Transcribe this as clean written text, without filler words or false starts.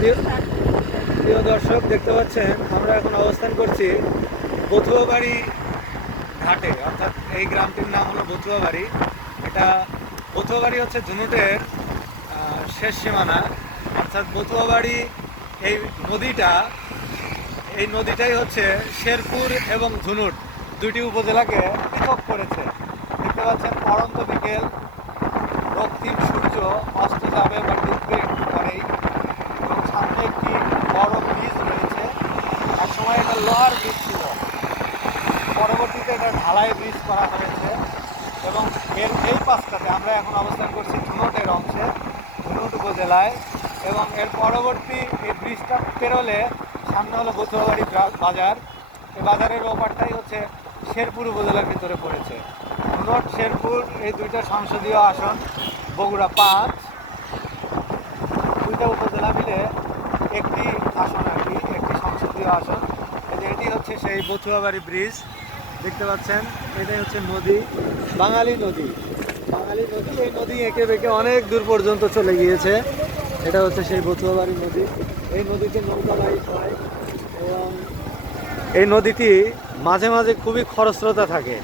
প্রিয় প্রিয় দর্শক, দেখতে পাচ্ছেন আমরা এখন অবস্থান করছি বথুয়াবাড়ি ঘাটে, অর্থাৎ এই গ্রামটির নাম হলো বথুয়াবাড়ি। এটা বথুয়াবাড়ি হচ্ছে ঝুনুটের শেষ সীমানা, অর্থাৎ বথুয়াবাড়ি এই নদীটা এই নদীটাই হচ্ছে শেরপুর এবং ঝুনুট দুইটি উপজেলাকে পৃথক করেছে। দেখতে পাচ্ছেন পড়ন্ত বিকেল, রক্তিম সূর্য অস্ত যাবে বা ডুববে একটু পরেই, এবং সামনে একটি বড় ব্রিজ রয়েছে। একসময় এটা লোহার ব্রিজ ছিল, পরবর্তীতে এটা ঢালাই ব্রিজ করা হয়েছে। এবং এর এই পাশটাতে আমরা এখন অবস্থান করছি ঝুনুটের অংশে, ঝুনুট উপজেলায়। এবং এর পরবর্তী এই ব্রিজটা পেরোলে সামনে হলো বথুয়াবাড়ি বাজার। এই বাজারের ওপারটাই হচ্ছে শেরপুর উপজেলার ভিতরে পড়েছে। ঝুনুট শেরপুর এই দুইটা সংসদীয় আসন, বগুড়া 5, দুইটা উপজেলা মিলে একটি আসন আর কি, একটি সংসদীয় আসন। এটি হচ্ছে সেই বথুয়াবাড়ি ব্রিজ, দেখতে পাচ্ছেন। এটাই হচ্ছে নদী, বাঙালি নদী। বাঙালি নদী, এই নদী এঁকে বেঁকে অনেক দূর পর্যন্ত চলে গিয়েছে। এটা হচ্ছে সেই বথুয়াবাড়ি নদী। এই নদীতে নৌকা বাইচ হয় এবং এই নদীটি মাঝে মাঝে খুবই খরস্রোতা থাকে।